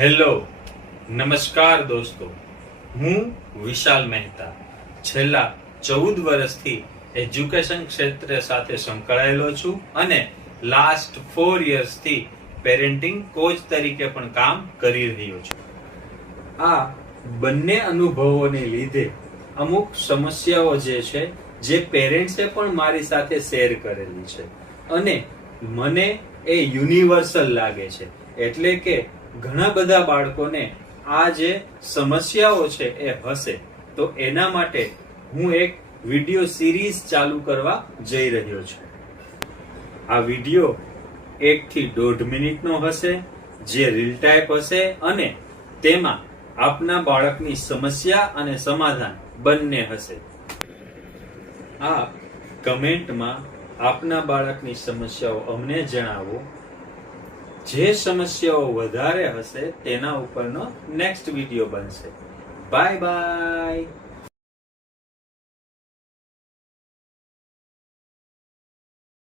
Hello, નમસ્કાર દોસ્તો. હું વિશાલ મહેતા છેલ્લા 14 વર્ષથી એજ્યુકેશન ક્ષેત્ર સાથે સંકળાયેલો છું અને લાસ્ટ 4 યર્સથી પેરેન્ટિંગ કોચ તરીકે પણ કામ કરી રહ્યો છું. આ બંને અનુભવોને લીધે અમુક સમસ્યાઓ જે પેરેન્ટ્સે પણ મારી સાથે શેર કરેલી છે અને મને એ યુનિવર્સલ લાગે છે. એટલે કે ઘણા બધા બાળકોને આ જે સમસ્યાઓ છે એ હશે, તો એના માટે હું એક વિડિયો સિરીઝ ચાલુ કરવા જઈ રહ્યો છું. આ વિડિયો 1 થી 1.5 મિનિટનો હશે, જે રીલ ટાઈપ હશે અને તેમાં આપના બાળકની સમસ્યા અને સમાધાન બંને હશે. આપ કમેન્ટમાં આપના બાળકની સમસ્યાઓ અમને જણાવો. જે સમસ્યાઓ વધારે હશે તેના ઉપરનો નેક્સ્ટ વિડિયો બનશે. Bye bye.